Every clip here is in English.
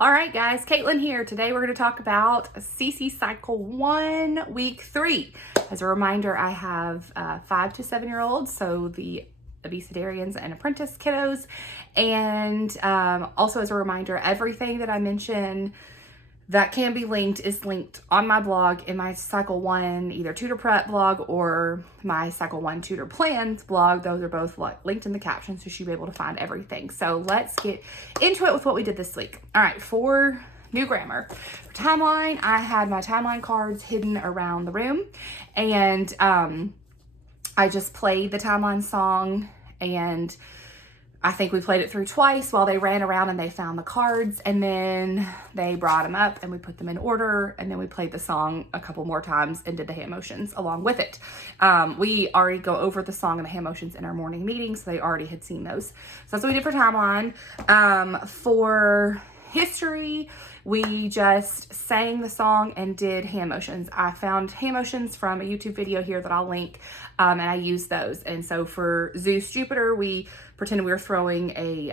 All right, guys, Caitlin here. Today we're going to talk about CC Cycle 1, Week 3. As a reminder, I have 5 to 7-year-olds, so the Abecedarians and Apprentice kiddos. And also as a reminder, everything that I mention that can be linked is linked on my blog in my Cycle 1, either Tutor Prep blog or my Cycle 1 Tutor Plans blog. Those are both linked in the caption, so you'll be able to find everything. So let's get into it with what we did this week. All right, for new grammar. For timeline, I had my timeline cards hidden around the room, and I just played the timeline song, and I think we played it through twice while they ran around and they found the cards, and then they brought them up and we put them in order, and then we played the song a couple more times and did the hand motions along with it. We already go over the song and the hand motions in our morning meeting, so they already had seen those. So that's what we did for timeline. For history, we just sang the song and did hand motions. I found hand motions from a YouTube video here that I'll link, and I used those. And so for Zeus Jupiter, we pretended we were throwing a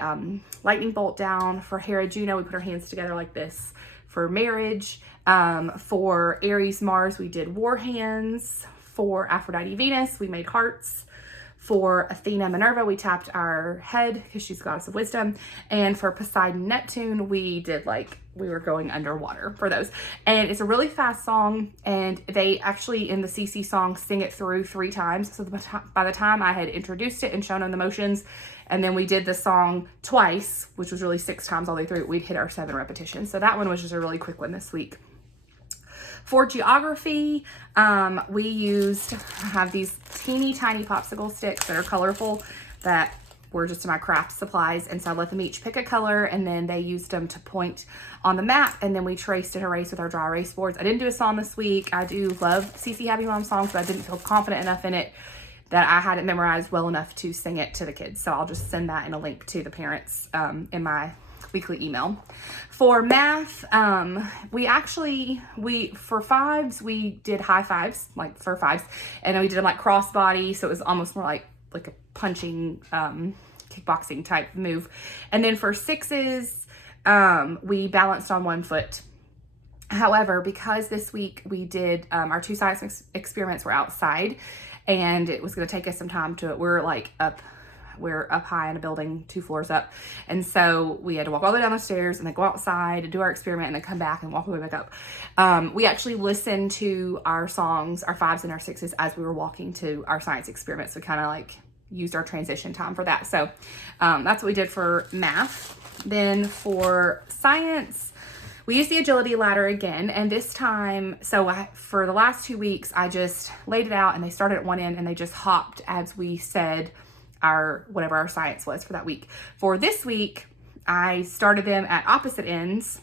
lightning bolt down. For Hera Juno, we put our hands together like this for marriage. For Aries Mars, we did war hands. For Aphrodite Venus, we made hearts. For Athena Minerva, we tapped our head because she's the goddess of wisdom. And for Poseidon Neptune, we did like we were going underwater for those. And it's a really fast song, and they actually in the CC song sing it through 3 times. So by the time I had introduced it and shown them the motions, and then we did the song twice, which was really 6 times all the way through, we'd hit our 7 repetitions. So that one was just a really quick one this week. For geography, we have these teeny tiny popsicle sticks that are colorful that were just in my craft supplies. And so I let them each pick a color, and then they used them to point on the map. And then we traced and erased with our dry erase boards. I didn't do a song this week. I do love CC Happy Mom songs, but I didn't feel confident enough in it that I hadn't memorized well enough to sing it to the kids. So I'll just send that in a link to the parents in my weekly email. For math, for fives, we did high fives, like for fives, and then we did them like crossbody, so it was almost more like a punching, kickboxing type move. And then for sixes, we balanced on 1 foot. However, because this week we did, our 2 science experiments were outside, and it was going to take us some time we're up high in a building 2 floors up. And so we had to walk all the way down the stairs and then go outside and do our experiment and then come back and walk all the way back up. We actually listened to our songs, our 5s and our 6s, as we were walking to our science experiments. So kind of like used our transition time for that. So that's what we did for math. Then for science, we used the agility ladder again, and this time, for the last 2 weeks, I just laid it out and they started at one end and they just hopped as we said whatever our science was for that week. For this week, I started them at opposite ends,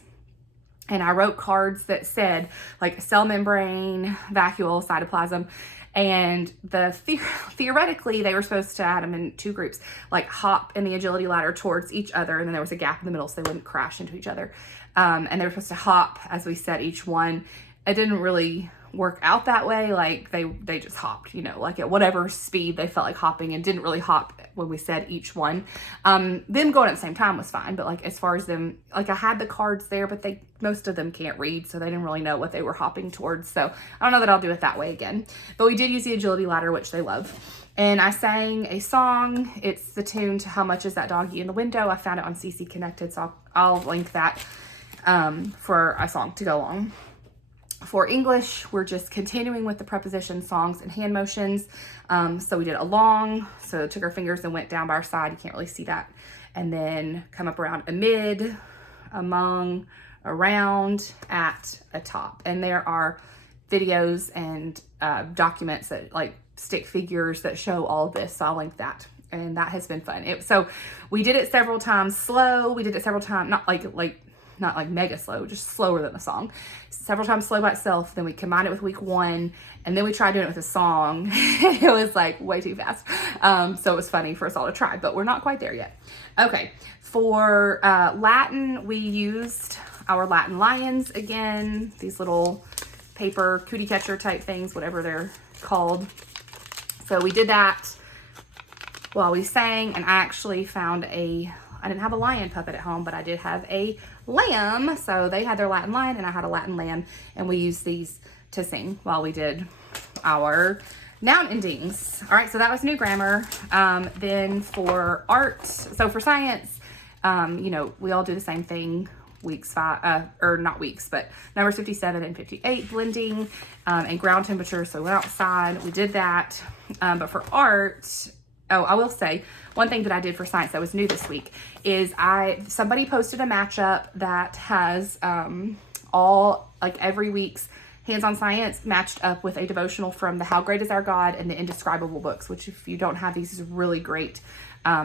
and I wrote cards that said like cell membrane, vacuole, cytoplasm, and theoretically they were supposed to add them in 2 groups, like hop in the agility ladder towards each other, and then there was a gap in the middle so they wouldn't crash into each other. And they were supposed to hop as we said each one. It didn't really work out that way. Like they just hopped, like at whatever speed they felt like hopping, and didn't really hop when we said each one. Them going at the same time was fine, but like as far as them, like I had the cards there, but most of them can't read, so they didn't really know what they were hopping towards. So I don't know that I'll do it that way again, but we did use the agility ladder, which they love. And I sang a song. It's the tune to How Much Is That Doggy in the Window. I found it on CC Connected, so I'll link that for a song to go along. For English, we're just continuing with the preposition songs and hand motions. So we did along, so took our fingers and went down by our side. You can't really see that. And then come up around amid, among, around, at, atop. And there are videos and documents that like stick figures that show all of this. So I'll link that. And that has been fun. So we did it several times slow. We did it several times, not like mega slow, just slower than the song. Several times slow by itself. Then we combined it with week 1, and then we tried doing it with a song. It was like way too fast. So it was funny for us all to try, but we're not quite there yet. Okay, for Latin, we used our Latin lions again, these little paper cootie catcher type things, whatever they're called. So we did that while we sang, and I actually found I didn't have a lion puppet at home, but I did have a lamb. So they had their Latin lion and I had a Latin lamb, and we used these to sing while we did our noun endings. All right, so that was new grammar. Then for art, so for science, you know, we all do the same thing. Weeks 5, or not weeks, but numbers 57 and 58, blending, and ground temperature. So we went outside, we did that. But for art, oh, I will say one thing that I did for science that was new this week is somebody posted a matchup that has all, like, every week's hands-on science matched up with a devotional from the How Great Is Our God and the Indescribable books, which if you don't have these is really great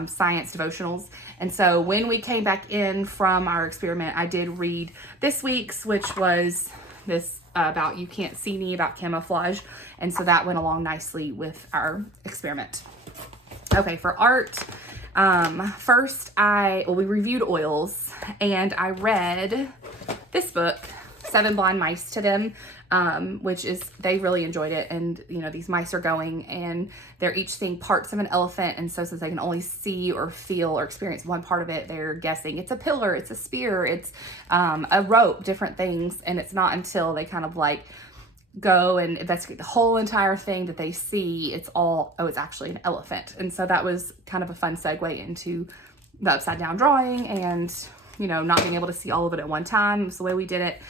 science devotionals. And so when we came back in from our experiment, I did read this week's, which was this about You Can't See Me, about camouflage. And so that went along nicely with our experiment. Okay, for art, first we reviewed oils, and I read this book, 7 Blind Mice to Them, which is, they really enjoyed it. And, you know, these mice are going and they're each seeing parts of an elephant. And so since they can only see or feel or experience one part of it, they're guessing it's a pillar, it's a spear, it's a rope, different things. And it's not until they kind of like go and investigate the whole entire thing that they see it's all, oh, it's actually an elephant. And so that was kind of a fun segue into the upside down drawing and, you know, not being able to see all of it at one time. It was the way we did it.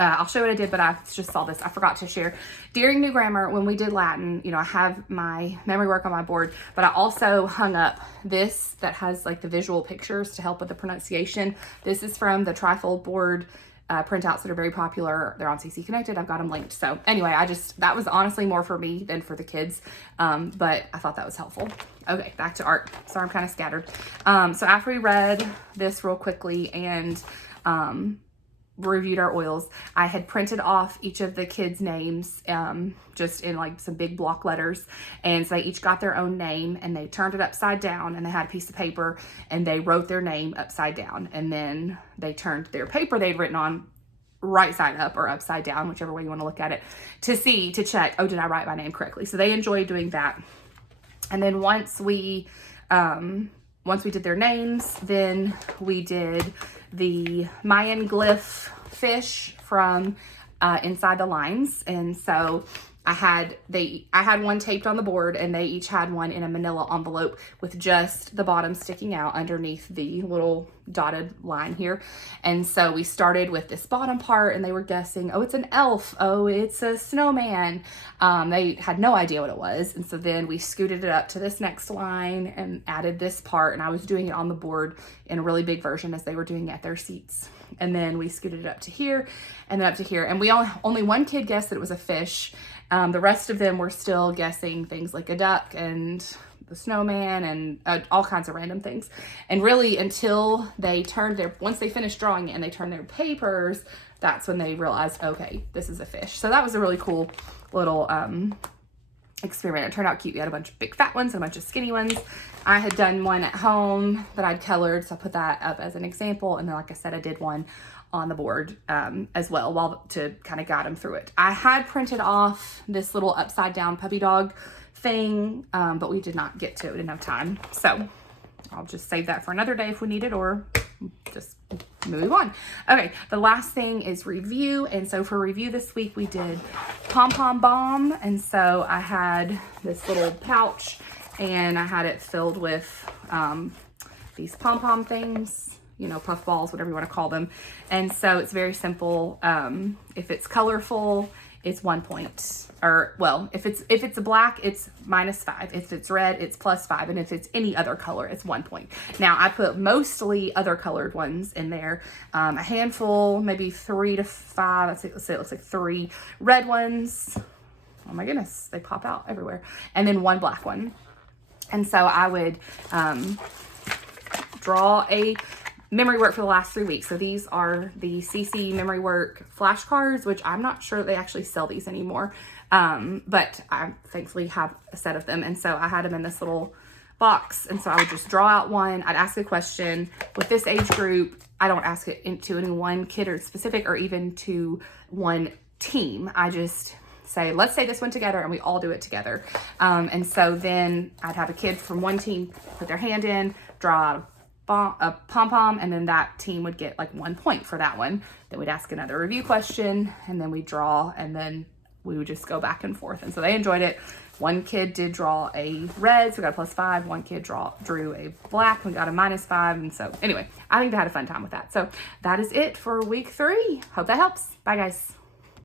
I'll show you what I did, but I just saw this. I forgot to share. During new grammar, when we did Latin, you know, I have my memory work on my board, but I also hung up this that has like the visual pictures to help with the pronunciation. This is from the trifold board printouts that are very popular. They're on CC Connected. I've got them linked. So anyway, that was honestly more for me than for the kids. But I thought that was helpful. Okay, back to art. Sorry, I'm kind of scattered. So after we read this real quickly and reviewed our oils, I had printed off each of the kids' names just in like some big block letters, and so they each got their own name and they turned it upside down, and they had a piece of paper and they wrote their name upside down, and then they turned their paper they'd written on right side up or upside down, whichever way you want to look at it, to check, oh, did I write my name correctly? So they enjoyed doing that. And then once we did their names, then we did the Mayan glyph fish from inside the lines. And so I had one taped on the board, and they each had one in a manila envelope with just the bottom sticking out underneath the little dotted line here. And so we started with this bottom part, and they were guessing, oh, it's an elf, oh, it's a snowman. They had no idea what it was. And so then we scooted it up to this next line and added this part, and I was doing it on the board in a really big version as they were doing it at their seats. And then we scooted it up to here and then up to here. And we only one kid guessed that it was a fish. The rest of them were still guessing things like a duck and the snowman and all kinds of random things. And really until they once they finished drawing it and they turned their papers, that's when they realized, okay, this is a fish. So that was a really cool little experiment. It turned out cute. We had a bunch of big fat ones and a bunch of skinny ones. I had done one at home that I'd colored, so I put that up as an example. And then, like I said, I did one on the board as well to kind of guide them through it. I had printed off this little upside down puppy dog thing, but we did not get to it. We didn't have time. So I'll just save that for another day if we need it, or just move on. Okay, the last thing is review. And so for review this week, we did Pom Pom Bomb. And so I had this little pouch and I had it filled with these pom-pom things, you know, puff balls, whatever you want to call them. And so it's very simple. If it's colorful, it's 1 point. Or, well, if it's a black, it's -5. If it's red, it's +5. And if it's any other color, it's 1 point. Now, I put mostly other colored ones in there. A handful, maybe 3 to 5. Let's say it looks like 3 red ones. Oh my goodness, they pop out everywhere. And then 1 black one. And so I would draw a memory work for the last 3 weeks. So these are the CC memory work flashcards, which I'm not sure they actually sell these anymore. But I thankfully have a set of them. And so I had them in this little box. And so I would just draw out one. I'd ask a question. With this age group, I don't ask it to any one kid or specific or even to one team. I just say, let's say this one together, and we all do it together. And so then I'd have a kid from one team put their hand in, draw out pom-pom, and then that team would get like 1 point for that one. Then we'd ask another review question, and then we'd draw, and then we would just go back and forth. And so they enjoyed it. One kid did draw a red, so we got a +5. One kid drew a black, we got a -5. And so anyway, I think they had a fun time with that. So that is it for week 3. Hope that helps. Bye, guys.